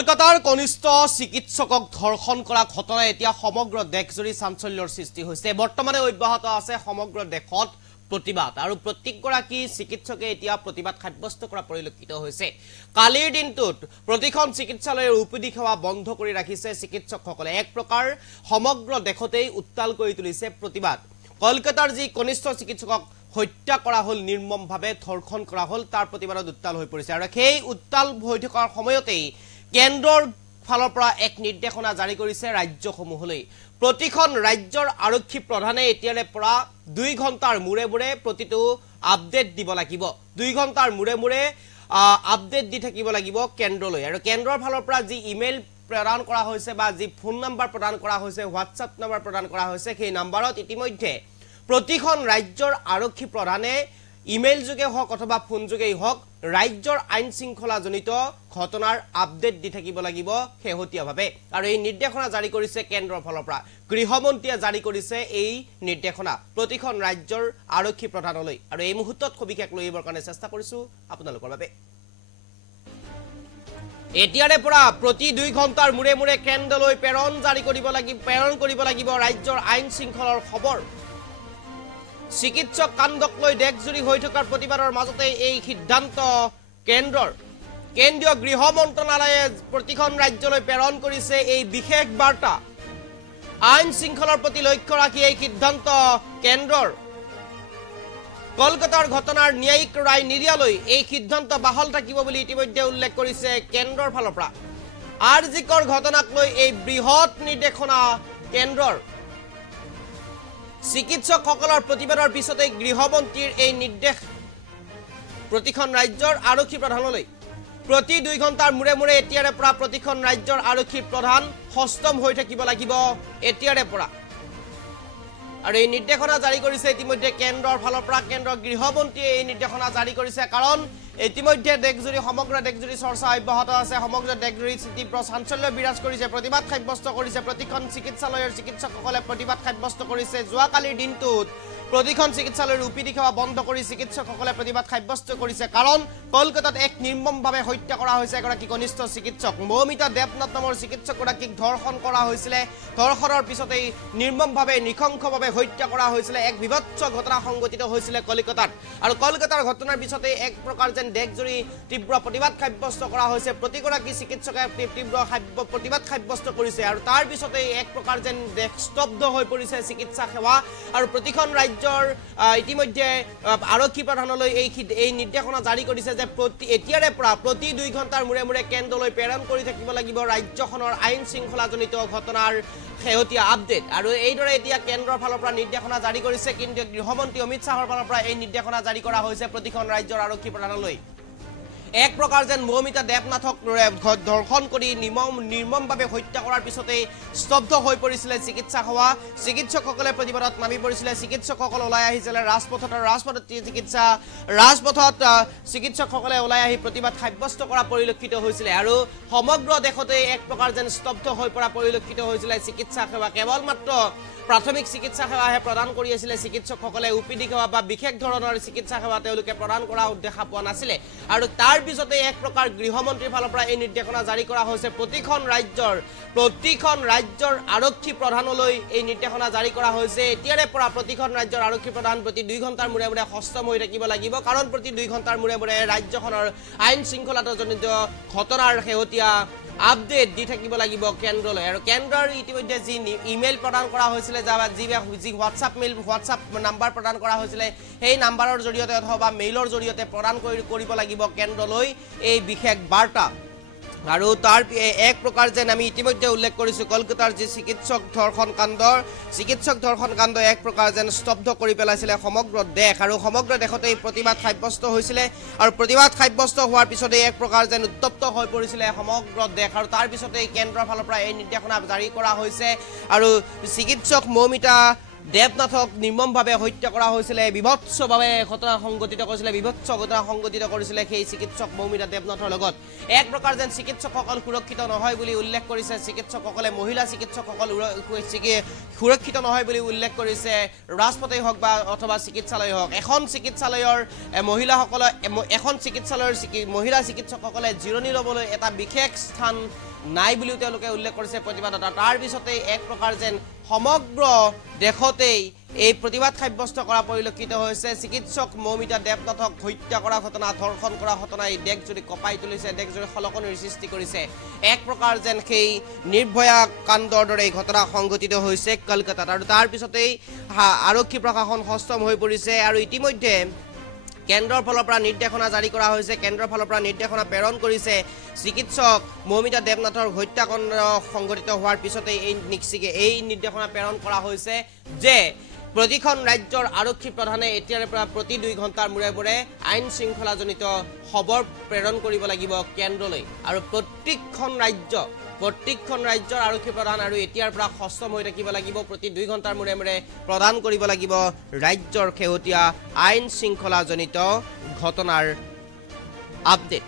কলকাতাৰ কনিষ্ঠ চিকিৎসকক ধৰ্ষণ কৰা ঘটনা এতিয়া সমগ্ৰ দেশজুৰি চাঞ্চল্যৰ সৃষ্টি হৈছে। বৰ্তমানে অব্যাহত আছে সমগ্ৰ দেশত প্ৰতিবাদ আৰু প্ৰত্যেকগৰাকী চিকিৎসকে এতিয়া প্ৰতিবাদ সাব্যস্ত কৰা পৰিলক্ষিত হৈছে। কালিৰ দিনটোত প্ৰতিখন চিকিৎসালয়ৰ ওপিডি সেৱা বন্ধ কৰি ৰাখিছে চিকিৎসকসকলে। এক প্ৰকাৰ সমগ্ৰ দেশতেই উত্তাল কৰি তুলিছে প্ৰতিবাদ। কলকাতাৰ যি কনিষ্ঠ চিকিৎসকক হত্যা কৰা হল, নিৰ্মমভাৱে ধৰ্ষণ কৰা হল, তাৰ প্ৰতিবাদত উত্তাল হৈ পৰিছে। আৰু সেই উত্তাল হৈ থকাৰ সময়তেই কেন্দ্ৰৰ ফালৰ পৰা এক নিৰ্দেশনা জাৰি কৰিছে ৰাজ্যসমূহলৈ। প্ৰতিখন ৰাজ্যৰ আৰক্ষী প্ৰধানে এতিয়াৰে পৰা 2 ঘণ্টাৰ মূৰে মূৰে প্ৰতিটো আপডেট দিব লাগিব। 2 ঘণ্টাৰ মূৰে মূৰে আপডেট দি থাকিব লাগিব কেন্দ্ৰলৈ। আৰু কেন্দ্ৰৰ ফালৰ পৰা যি ইমেইল প্ৰদান কৰা হৈছে বা যি ফোন নম্বৰ প্ৰদান কৰা হৈছে, হোৱাটছআপ নম্বৰ প্ৰদান কৰা হৈছে, সেই নম্বৰত ইতিমধ্যে প্ৰতিখন ৰাজ্যৰ আৰক্ষী প্ৰধানে ইমেইল যোগে হওক অথবা ফোন যোগেই হওক ৰাজ্যৰ আইন শৃংখলাজনিত ঘটনাৰ আপডেট দি থাকিব লাগিব শেহতীয়াভাৱে। আৰু এই নিৰ্দেশনা জাৰি কৰিছে কেন্দ্ৰৰ ফালৰ পৰা। গৃহমন্ত্ৰীয়ে জাৰি কৰিছে এই নিৰ্দেশনা প্ৰতিখন ৰাজ্যৰ আৰক্ষী প্ৰধানলৈ। আৰু এই মুহূৰ্তত সবিশেষ লৈ আহিবৰ কাৰণে চেষ্টা কৰিছো আপোনালোকৰ বাবে। এতিয়াৰে পৰা প্ৰতি 2 ঘণ্টাৰ মূৰে মূৰে কেন্দ্ৰলৈ প্ৰেৰণ কৰিব লাগিব ৰাজ্যৰ আইন শৃংখলাৰ খবৰ। চিকিৎসক কাণ্ডক লৈ দেশজুৰি হৈ থকাৰ প্ৰতিবাদৰ মাজতে এই সিদ্ধান্ত কেন্দ্ৰৰ। কেন্দ্ৰীয় গৃহ মন্ত্ৰণালয়ে প্ৰতিখন ৰাজ্যলৈ প্ৰেৰণ কৰিছে এই বিশেষ বাৰ্তা। আইন শৃংখলাৰ প্ৰতি লক্ষ্য ৰাখি এই সিদ্ধান্ত কেন্দ্ৰৰ। কলকাতাৰ ঘটনাৰ ন্যায়িক ৰায় নিদিয়ালৈ এই সিদ্ধান্ত বাহাল থাকিব বুলি ইতিমধ্যে উল্লেখ কৰিছে কেন্দ্ৰৰ ফালৰ পৰা। আৰজিকৰ ঘটনাক লৈ এই বৃহৎ নিৰ্দেশনা কেন্দ্ৰৰ। চিকিৎসকসকলৰ প্ৰতিবাদৰ পিছতে গৃহমন্ত্ৰীৰ এই নিৰ্দেশ প্ৰতিখন ৰাজ্যৰ আৰক্ষী প্ৰধানলৈ। প্ৰতি 2 ঘণ্টাৰ মূৰে মূৰে এতিয়াৰে পৰা প্ৰতিখন ৰাজ্যৰ আৰক্ষী প্ৰধান সষ্টম হৈ থাকিব লাগিব এতিয়াৰে পৰা। আৰু এই নিৰ্দেশনা জাৰি কৰিছে ইতিমধ্যে কেন্দ্ৰৰ ফালৰ পৰা। কেন্দ্ৰৰ গৃহমন্ত্ৰীয়ে এই নিৰ্দেশনা জাৰি কৰিছে কাৰণ ইতিমধ্যে দেশজুৰি সমগ্ৰ দেশজুৰি চৰ্চা অব্যাহত আছে। সমগ্ৰ দেশজুৰি তীব্ৰ চাঞ্চল্য বিৰাজ কৰিছে, প্ৰতিবাদ সাব্যস্ত কৰিছে। প্ৰতিখন চিকিৎসালয়ৰ চিকিৎসকসকলে প্ৰতিবাদ সাব্যস্ত কৰিছে। যোৱাকালিৰ দিনটোত প্ৰতিখন চিকিৎসালয়ৰ ওপিডি সেৱা বন্ধ কৰি চিকিৎসকসকলে প্ৰতিবাদ সাব্যস্ত কৰিছে কাৰণ কলকাতাত এক নিৰ্মমভাৱে হত্যা কৰা হৈছে এগৰাকী কনিষ্ঠ চিকিৎসক। মৌমিতা দেৱনাথ নামৰ চিকিৎসকগৰাকীক ধৰ্ষণ কৰা হৈছিলে। ধৰ্ষণৰ পিছতেই নিৰ্মমভাৱে নৃশংসভাৱে হত্যা কৰা হৈছিলে। এক বিভৎস ঘটনা সংঘটিত হৈছিলে কলকাতাত। আৰু কলকাতাৰ ঘটনাৰ পিছতেই এক প্ৰকাৰ যেন দেশজুৰি তীব্ৰ প্ৰতিবাদ সাব্যস্ত কৰা হৈছে। প্ৰতিগৰাকী চিকিৎসকে তীব্ৰ প্ৰতিবাদ সাব্যস্ত কৰিছে। আৰু তাৰ পিছতেই এক প্ৰকাৰ যেন দেশ স্তব্ধ হৈ পৰিছে চিকিৎসা সেৱা। আৰু প্ৰতিখন ৰাজ্যৰ ইতিমধ্যে আৰক্ষী প্ৰধানলৈ এই নিৰ্দেশনা জাৰি কৰিছে যে এতিয়াৰে পৰা প্ৰতি 2 ঘণ্টাৰ মূৰে মূৰে কেন্দ্ৰলৈ প্ৰেৰণ কৰি থাকিব লাগিব ৰাজ্যখনৰ আইন শৃংখলাজনিত ঘটনাৰ শেহতীয়া আপডেট। আৰু এইদৰে এতিয়া কেন্দ্ৰৰ ফালৰ পৰা নিৰ্দেশনা জাৰি কৰিছে। কিন্তু গৃহমন্ত্ৰী অমিত শ্বাহৰ ফালৰ পৰা এই নিৰ্দেশনা জাৰি কৰা হৈছে প্ৰতিখন ৰাজ্যৰ আৰক্ষী প্ৰধানলৈ। এক প্ৰকাৰ যেন মৌমিতা দেৱনাথক ধৰ্ষণ কৰি নিৰ্মমভাৱে হত্যা কৰাৰ পিছতেই স্তব্ধ হৈ পৰিছিলে চিকিৎসা সেৱা। চিকিৎসকসকলে প্ৰতিবাদত নামি পৰিছিলে। চিকিৎসকসকল ওলাই আহিছিলে ৰাজপথত। আৰু ৰাজপথত চিকিৎসকসকলে ওলাই আহি প্ৰতিবাদ সাব্যস্ত কৰা পৰিলক্ষিত হৈছিলে। আৰু সমগ্ৰ দেশতে এক প্ৰকাৰ যেন স্তব্ধ হৈ পৰা পৰিলক্ষিত হৈছিলে চিকিৎসা সেৱা। কেৱল মাত্ৰ প্ৰাথমিক চিকিৎসা সেৱাহে প্ৰদান কৰি আছিলে চিকিৎসকসকলে। ওপিডি সেৱা বা বিশেষ ধৰণৰ চিকিৎসা সেৱা তেওঁলোকে প্ৰদান কৰা দেখা পোৱা নাছিলে। আৰু তাৰ পিছতে এক প্ৰকাৰ গৃহমন্ত্ৰীৰ ফালৰ পৰা এই নিৰ্দেশনা জাৰি কৰা হৈছে। প্ৰতিখন ৰাজ্যৰ আৰক্ষী প্ৰধানলৈ এই নিৰ্দেশনা জাৰি কৰা হৈছে। এতিয়াৰে পৰা প্ৰতিখন ৰাজ্যৰ আৰক্ষী প্ৰধান প্ৰতি 2 ঘণ্টাৰ মূৰে মূৰে সষ্টম হৈ থাকিব লাগিব কাৰণ প্ৰতি 2 ঘণ্টাৰ মূৰে মূৰে ৰাজ্যখনৰ আইন শৃংখলাজনিত ঘটনাৰ শেহতীয়া আপডেট দি থাকিব লাগিব কেন্দ্ৰলৈ। আৰু কেন্দ্ৰৰ ইতিমধ্যে যি ইমেইল প্ৰদান কৰা হৈছিলে, যি হোৱাটছআপ নাম্বাৰ প্ৰদান কৰা হৈছিলে, সেই নাম্বাৰৰ জৰিয়তে অথবা মেইলৰ জৰিয়তে প্ৰদান কৰিব লাগিব কেন্দ্ৰলৈ এই বিশেষ বাৰ্তা। আৰু তাৰ এক প্ৰকাৰ যেন আমি ইতিমধ্যে উল্লেখ কৰিছোঁ কলকাতাৰ যি চিকিৎসক ধৰ্ষণ কাণ্ড এক প্ৰকাৰ যেন স্তব্ধ কৰি পেলাইছিলে সমগ্ৰ দেশ। আৰু সমগ্ৰ দেশতে এই প্ৰতিবাদ সাব্যস্ত হৈছিলে। আৰু প্ৰতিবাদ সাব্যস্ত হোৱাৰ পিছতেই এক প্ৰকাৰ যেন উত্তপ্ত হৈ পৰিছিলে সমগ্ৰ দেশ। আৰু তাৰ পিছতেই কেন্দ্ৰৰ ফালৰ পৰা এই নিৰ্দেশনা জাৰি কৰা হৈছে। আৰু চিকিৎসক মৌমিতা দেৱনাথক নিৰ্মমভাৱে হত্যা কৰা হৈছিলে বিভৎসভাৱে ঘটনা সংঘটিত কৰিছিলে বিভৎস ঘটনা সংঘটিত কৰিছিলে সেই চিকিৎসক মৌমিতা দেৱনাথৰ লগত এক প্ৰকাৰ যেন চিকিৎসকসকল সুৰক্ষিত নহয় বুলি উল্লেখ কৰিছে চিকিৎসকসকলে মহিলা চিকিৎসকসকল সুৰক্ষিত নহয় বুলি উল্লেখ কৰিছে ৰাজপথেই হওক বা অথবা চিকিৎসালয় হওক এখন চিকিৎসালয়ৰ মহিলা চিকিৎসকসকলে জিৰণি ল'বলৈ এটা বিশেষ স্থান নাই বুলিও তেওঁলোকে উল্লেখ কৰিছে প্ৰতিবাদত তাৰ পিছতেই এক প্ৰকাৰ যেন সমগ্ৰ দেশতেই এই প্ৰতিবাদ সাব্যস্ত কৰা পৰিলক্ষিত হৈছে চিকিৎসক মৌমিতা দেৱনাথক হত্যা কৰা ঘটনা ধৰ্ষণ কৰা ঘটনাই দেশজুৰি কঁপাই তুলিছে দেশজুৰি খলকনিৰ সৃষ্টি কৰিছে এক প্ৰকাৰ যেন সেই নিৰ্ভয়া কাণ্ডৰ দৰে ঘটনা সংঘটিত হৈছে কলকাতাত আৰু তাৰ পিছতেই আৰক্ষী প্ৰশাসন সষ্টম হৈ পৰিছে আৰু ইতিমধ্যে কেন্দ্ৰৰ ফালৰ পৰা নিৰ্দেশনা জাৰি কৰা হৈছে কেন্দ্ৰৰ ফালৰ পৰা নিৰ্দেশনা প্ৰেৰণ কৰিছে চিকিৎসক মৌমিতা দেৱনাথৰ হত্যাকাণ্ড সংঘটিত হোৱাৰ পিছতেই এই নিৰ্দেশনা প্ৰেৰণ কৰা হৈছে যে প্ৰতিখন ৰাজ্যৰ আৰক্ষী প্ৰধানে এতিয়াৰে পৰা প্ৰতি 2 ঘণ্টাৰ মূৰে মূৰে আইন শৃংখলাজনিত খবৰ প্ৰেৰণ কৰিব লাগিব কেন্দ্ৰলৈ আৰু প্ৰত্যেকখন ৰাজ্যৰ আৰক্ষী প্ৰধান আৰু এতিয়াৰ পৰা সষ্টম হৈ থাকিব লাগিব প্ৰতি 2 ঘণ্টাৰ মূৰে মূৰে প্ৰদান কৰিব লাগিব ৰাজ্যৰ শেহতীয়া আইন শৃংখলাজনিত ঘটনাৰ আপডেট